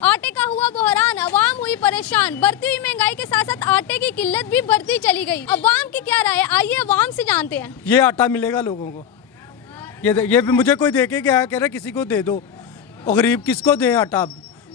आटे का हुआ बहरान, अवाम हुई परेशान। बढ़ती हुई महंगाई के साथ साथ आटे की किल्लत भी बढ़ती चली गई। अवाम की क्या राय है, आइए अवाम से जानते हैं। ये आटा मिलेगा लोगों को। ये मुझे कोई दे के गया, कह रहा किसी को दे दो। और गरीब किसको दें आटा?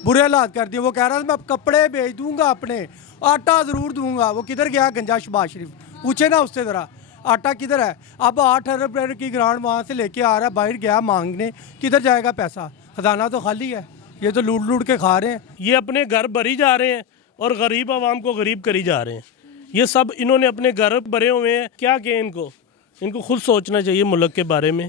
बुरे हालात कर दिए। वो कह रहा था मैं कपड़े बेच दूंगा अपने, आटा ज़रूर दूंगा। वो किधर गया गंजा शहबाज शरीफ? पूछे ना उससे ज़रा, आटा किधर है? अब 8 अरब की ग्रांट वहाँ से लेके आ रहा है, बाहर गया मांगने, किधर जाएगा पैसा? खजाना तो खाली है। ये तो लूट लूट के खा रहे हैं। ये अपने घर भरी जा रहे हैं और गरीब आवाम को गरीब करी जा रहे हैं। ये सब इन्होंने अपने घर भरे हुए हैं। क्या कहें इनको खुद सोचना चाहिए मुल्क के बारे में।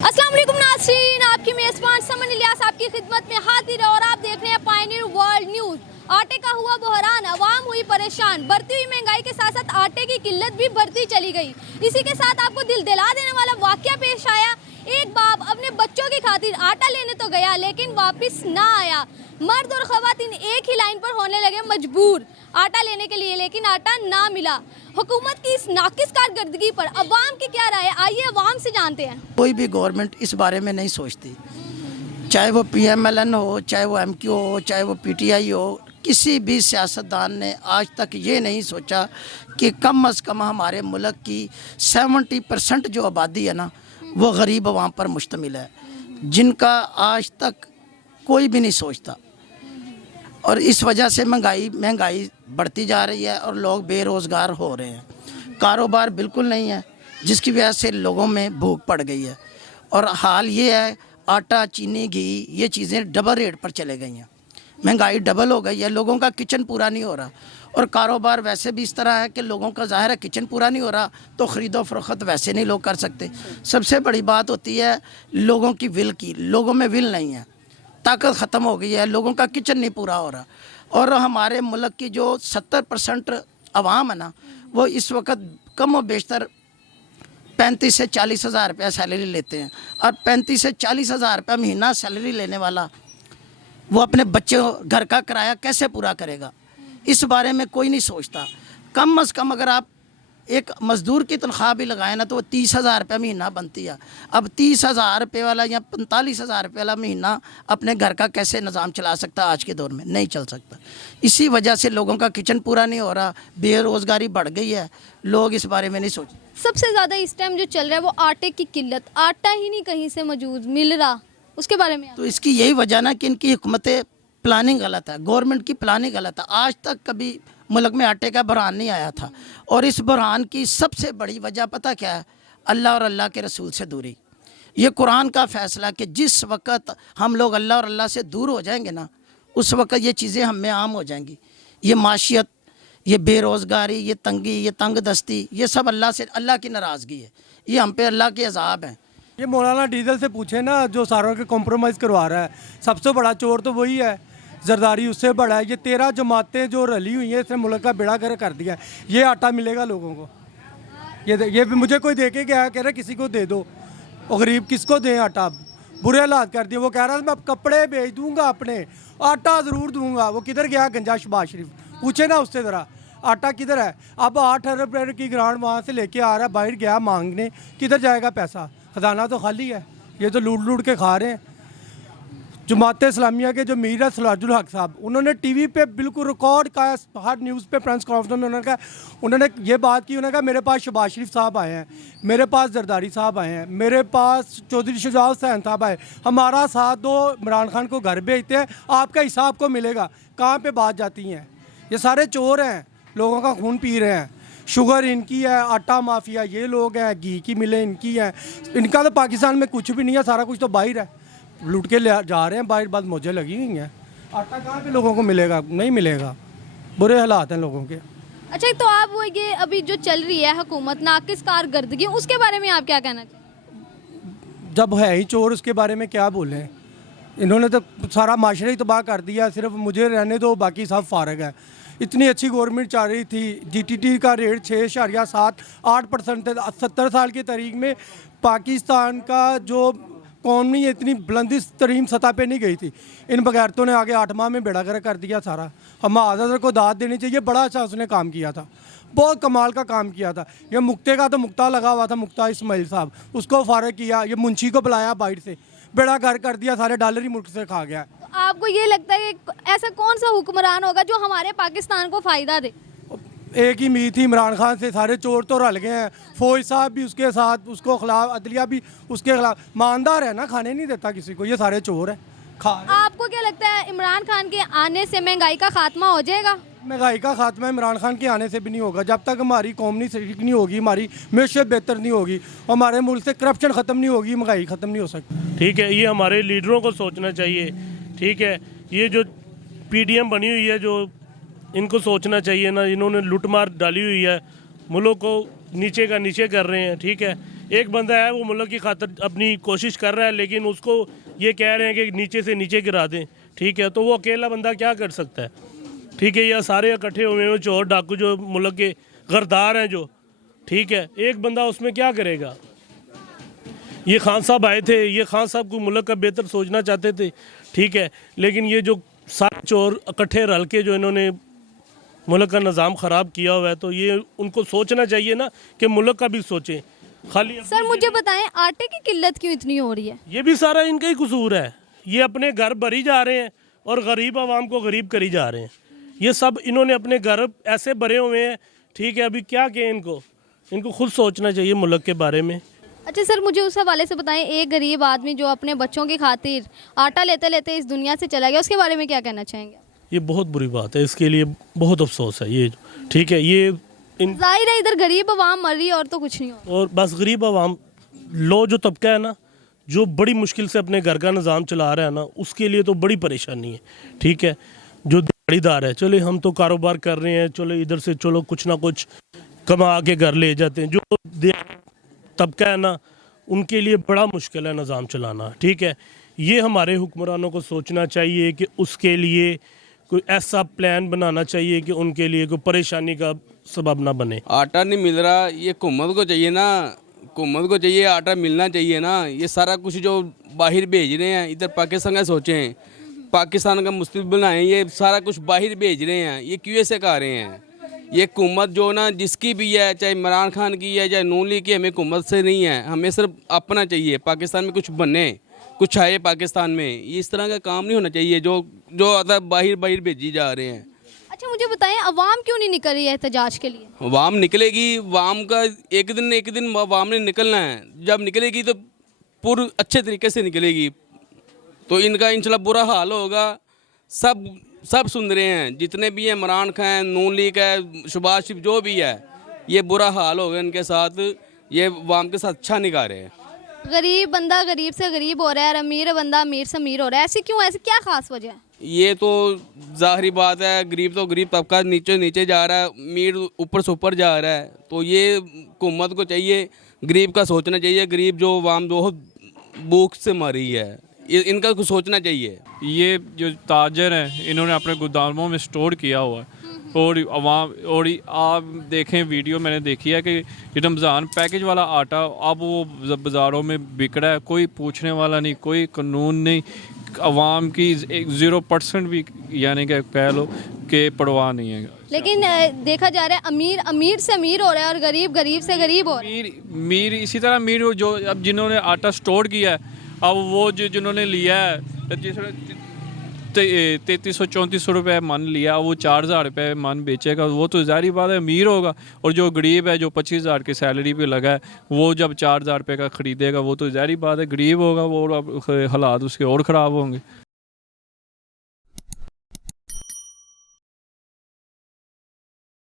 अस्सलाम वालेकुम नाज़रीन, आपकी मेज़बान समन इलियास आपकी खिदमत में हाजिर है और आप देख रहे हैं पायनियर वर्ल्ड न्यूज़। आटे का हुआ बहरान, अवाम हुई परेशान। बढ़ती हुई महंगाई के साथ साथ आटे की किल्लत भी बढ़ती चली गई। इसी के साथ आपको दिल दिला देने वाला वाकया पेश आया। एक बाप अपने बच्चों की खातिर आटा लेने तो गया लेकिन वापस ना आया। मर्द और खवातीन एक ही लाइन पर होने लगे मजबूर आटा लेने के लिए, लेकिन आटा ना मिला। हुकूमत की इस नाकिस कारकर्दगी पर अवाम की क्या राय है, आइए अवाम से जानते हैं। कोई भी गवर्नमेंट इस बारे में नहीं सोचती, चाहे वो PMLN हो, चाहे वो MQ हो, चाहे वो PTI हो। किसी भी सियासतदान ने आज तक ये नहीं सोचा कि कम अज़ कम हमारे मुल्क की 70% जो आबादी है ना, वो गरीब अवाम पर मुश्तमिल है, जिनका आज तक कोई भी नहीं सोचता। और इस वजह से महंगाई बढ़ती जा रही है और लोग बेरोज़गार हो रहे हैं। कारोबार बिल्कुल नहीं है, जिसकी वजह से लोगों में भूख पड़ गई है। और हाल ये है, आटा, चीनी, घी, ये चीज़ें डबल रेट पर चले गई हैं। महंगाई डबल हो गई है, लोगों का किचन पूरा नहीं हो रहा। और कारोबार वैसे भी इस तरह है कि लोगों का ज़ाहिर है किचन पूरा नहीं हो रहा, तो ख़रीदो फरोख्त वैसे नहीं लोग कर सकते। सबसे बड़ी बात होती है लोगों की विल की। लोगों में विल नहीं है, ताकत ख़त्म हो गई है, लोगों का किचन नहीं पूरा हो रहा। और हमारे मुल्क की जो 70% आवाम है ना, वो इस वक्त कम व बेशतर 35 से 40 हज़ार रुपया सैलरी लेते हैं। और 35 से 40 हज़ार रुपया महीना सैलरी लेने वाला वो अपने बच्चों घर का किराया कैसे पूरा करेगा? इस बारे में कोई नहीं सोचता। कम अज़ कम अगर आप एक मज़दूर की तनख्वाह भी लगाए ना, तो वो 30 हज़ार रुपया महीना बनती है। अब 30 हज़ार रुपये वाला या 45 हज़ार रुपये वाला महीना अपने घर का कैसे निज़ाम चला सकता? आज के दौर में नहीं चल सकता। इसी वजह से लोगों का किचन पूरा नहीं हो रहा, बेरोज़गारी बढ़ गई है, लोग इस बारे में नहीं सोच। सबसे ज़्यादा इस टाइम जो चल रहा है वो आटे की किल्लत। आटा ही नहीं कहीं से मौजूद मिल रहा, उसके बारे में तो इसकी यही वजह ना कि इनकी हुकूमत प्लानिंग गलत है, गवर्नमेंट की प्लानिंग गलत है। आज तक कभी मुल्क में आटे का बहरान नहीं आया था। और इस बहरान की सबसे बड़ी वजह पता क्या है? अल्लाह और अल्लाह के रसूल से दूरी। ये कुरान का फ़ैसला कि जिस वक़्त हम लोग अल्लाह और अल्लाह से दूर हो जाएंगे ना, उस वक़्त ये चीज़ें हम में आम हो जाएंगी। ये माशियत, ये बेरोज़गारी, ये तंगी, ये तंग दस्ती, ये सब अल्लाह से, अल्लाह की नाराज़गी है। ये हम पे अल्लाह के अज़ाब हैं। ये मौलाना डीजल से पूछे ना, जो सारों के कॉम्प्रोमाइज़ करवा रहा है। सबसे बड़ा चोर तो वही है, जरदारी उससे बड़ा है। ये 13 जमातें जो रली हुई हैं, इसने मुल्क का बेड़ा गर्क कर दिया है। ये आटा मिलेगा लोगों को। ये मुझे कोई दे के गया, कह रहा किसी को दे दो। और गरीब किसको दें आटा? बुरे हालात कर दिए। वो कह रहा था मैं कपड़े बेच दूंगा अपने, आटा ज़रूर दूंगा। वो किधर गया गंजा शहबाज शरीफ? पूछे ना उससे ज़रा, आटा किधर है? अब 8 अरब की ग्रांट वहाँ से लेके आ रहा है, बाहर गया मांगने, किधर जाएगा पैसा? खजाना तो खाली है। ये तो लूट लूट के खा रहे हैं। जमात इस्लामिया के जो मीर है सलाजुल हक साहब, उन्होंने TV पे बिल्कुल रिकॉर्ड का हर न्यूज़ पे प्रेस कॉन्फ्रेंस में उन्होंने ये बात की। उन्होंने कहा मेरे पास शहबाज शरीफ साहब आए हैं, मेरे पास जरदारी साहब आए हैं, मेरे पास चौधरी शुजात हुसैन साहब आए, हमारा साथ दो, इमरान खान को घर भेजते हैं, आपका हिस्सा आपको मिलेगा। कहाँ पे बात जाती हैं? ये सारे चोर हैं, लोगों का खून पी रहे हैं। शुगर इनकी है, आटा माफिया ये लोग हैं, घी की मिलें इनकी हैं। इनका तो पाकिस्तान में कुछ भी नहीं है, सारा कुछ तो बाहर है। लूट के ले जा रहे हैं बाहर, बाद मौजें लगी हुई हैं। आटा कहाँ पे लोगों को मिलेगा? नहीं मिलेगा। बुरे हालात हैं लोगों के। अच्छा, तो आप वो ये अभी जो चल रही है हुकूमत नाकिस कारकर्दगी, उसके बारे में आप क्या कहना चाहिए? जब है ही चोर, उसके बारे में क्या बोलें? इन्होंने तो सारा माशरा ही तबाह कर दिया। सिर्फ मुझे रहने दो, बाकी सब फारग है। इतनी अच्छी गवर्नमेंट चल रही थी। GDP का रेट 6.78% थे। 70 साल की तारीख में पाकिस्तान का जो कौमी इतनी बुलंदी तरीन सतह पे नहीं गई थी। इन बगैरतों ने आगे 8 माह में बेड़ा गर्क कर दिया सारा। हम आज़ाद को दाद देनी चाहिए, बड़ा अच्छा उसने काम किया था, बहुत कमाल का काम किया था। ये मुक्ते का तो मुक्ता लगा हुआ था, मुक्ता इस्माइल साहब, उसको फारग किया। ये मुंशी को बुलाया बाहर से, बेड़ा गर्क कर दिया, सारे डॉलर ही मुल्क से खा गया। तो आपको ये लगता है कि ऐसा कौन सा हुक्मरान होगा जो हमारे पाकिस्तान को फ़ायदा दे? एक ही उम्मीद थी इमरान खान से, सारे चोर तो रल गए हैं। फौज साहब भी उसके साथ, उसको खिलाफ, अदलिया भी उसके खिलाफ। ईमानदार है ना, खाने नहीं देता किसी को, ये सारे चोर है खा रहे हैं। आपको क्या लगता है इमरान खान के आने से महंगाई का खात्मा हो जाएगा? महंगाई का खात्मा इमरान खान के आने से भी नहीं होगा जब तक हमारी कौम नहीं ठीक नहीं होगी, हमारी मैशत बेहतर नहीं होगी, हमारे मुल्क से करप्शन ख़त्म नहीं होगी, महंगाई ख़त्म नहीं हो सकती। ठीक है, ये हमारे लीडरों को सोचना चाहिए। ठीक है, ये जो पीडीएम बनी हुई है, जो इनको सोचना चाहिए ना, इन्होंने लूटमार डाली हुई है, मुल्क को नीचे का नीचे कर रहे हैं। ठीक है, एक बंदा है वो मुल्क की खातिर अपनी कोशिश कर रहा है, लेकिन उसको ये कह रहे हैं कि नीचे से नीचे गिरा दें। ठीक है, तो वो अकेला बंदा क्या कर सकता है? ठीक है, यह सारे इकट्ठे हुए हैं चोर डाकू जो मुल्क के गरदार हैं जो। ठीक है, एक बंदा उसमें क्या करेगा? ये खान साहब आए थे, ये खान साहब को मुल्क का बेहतर सोचना चाहते थे। ठीक है, लेकिन ये जो सारे चोर इकट्ठे रल के जो इन्होंने मुल्क का निज़ाम ख़राब किया हुआ है, तो ये उनको सोचना चाहिए ना कि मुल्क का भी सोचें। खाली सर मुझे बताएं, आटे की किल्लत क्यों इतनी हो रही है? ये भी सारा इनका ही कसूर है। ये अपने घर भरी जा रहे हैं और गरीब आवाम को गरीब करी जा रहे हैं। ये सब इन्होंने अपने घर ऐसे भरे हुए हैं। ठीक है, अभी क्या कहें इनको खुद सोचना चाहिए मुल्क के बारे में। अच्छा सर, मुझे उस हवाले से बताएं, एक गरीब आदमी जो अपने बच्चों की खातिर आटा लेते लेते इस दुनिया से चला गया, उसके बारे में क्या कहना चाहेंगे? ये बहुत बुरी बात है, इसके लिए बहुत अफसोस है। ये ठीक है, ये जाहिर है इधर गरीब आवाम मर रही है और तो कुछ नहीं हो। और बस गरीब आवाम लो जो तबका है ना, जो बड़ी मुश्किल से अपने घर का निज़ाम चला रहा है ना, उसके लिए तो बड़ी परेशानी है। ठीक है, जो दिहाड़ीदार है, चलो हम तो कारोबार कर रहे हैं, चलो इधर से चलो कुछ ना कुछ कमा के घर ले जाते हैं। जो तबका है ना, उनके लिए बड़ा मुश्किल है निज़ाम चलाना। ठीक है, ये हमारे हुक्मरानों को सोचना चाहिए कि उसके लिए कोई ऐसा प्लान बनाना चाहिए कि उनके लिए कोई परेशानी का सबब ना बने। आटा नहीं मिल रहा, ये हुकूमत को चाहिए ना, हुकूमत को चाहिए आटा मिलना चाहिए ना। ये सारा कुछ जो बाहर भेज रहे हैं, इधर पाकिस्तान का सोचें, पाकिस्तान का मुस्तकबिल बनाएं, ये सारा कुछ बाहर भेज रहे हैं। ये क्यों ऐसे कर रहे हैं? ये हुकूमत जो ना जिसकी भी है, चाहे इमरान खान की है चाहे नून लीग की, हमें हुकूमत से नहीं है, हमें सिर्फ अपना चाहिए। पाकिस्तान में कुछ बने, कुछ आए पाकिस्तान में। ये इस तरह का काम नहीं होना चाहिए जो आता बाहर भेजी जा रहे हैं। अच्छा मुझे बताएं, अवाम क्यों नहीं निकल रही है एहतजाज के लिए? वाम निकलेगी, वाम का एक दिन वाम ने निकलना है। जब निकलेगी तो पूरे अच्छे तरीके से निकलेगी, तो इनका इंशाल्लाह बुरा हाल होगा। सब सुन रहे हैं, जितने भी हैं, इमरान खान, नून लीग है, शहबाज शरीफ, जो भी है, ये बुरा हाल होगा इनके साथ। ये वाम के साथ अच्छा नहीं कर रहे हैं। गरीब बंदा गरीब से गरीब हो रहा है और अमीर बंदा अमीर से अमीर हो रहा है, ऐसे क्यों? ऐसे क्या खास वजह है? ये तो ज़ाहिरी बात है, गरीब तो गरीब तबका नीचे जा रहा है, अमीर ऊपर से ऊपर जा रहा है। तो ये हुकूमत को चाहिए गरीब का सोचना चाहिए। गरीब जो वाम जो भूख से मरी है, इनका कुछ सोचना चाहिए। ये जो ताजर हैं, इन्होंने अपने गोदामों में स्टोर किया हुआ है, और अवाम, और आप देखें वीडियो मैंने देखी है कि रमज़ान पैकेज वाला आटा अब वो बाज़ारों में बिक रहा है। कोई पूछने वाला नहीं, कोई कानून नहीं, अवाम की 0% भी यानी कि कह लो कि परवाह नहीं है। लेकिन देखा जा रहा है अमीर से अमीर हो रहा है और गरीब से गरीब हो रहा है। मीर इसी तरह अमीर जो अब जिन्होंने आटा स्टोर किया है, अब वो जिन्होंने लिया है, जिसने 3300-3400 रुपये मन लिया, वो 4000 रुपये मन बेचेगा, वो तो ज़ाहिर बात है अमीर होगा। और जो गरीब है, जो 25,000 की सैलरी पे लगा है, वो जब 4000 रुपये का ख़रीदेगा, वो तो ज़ाहिर बात है गरीब होगा, वो हालात उसके और ख़राब होंगे।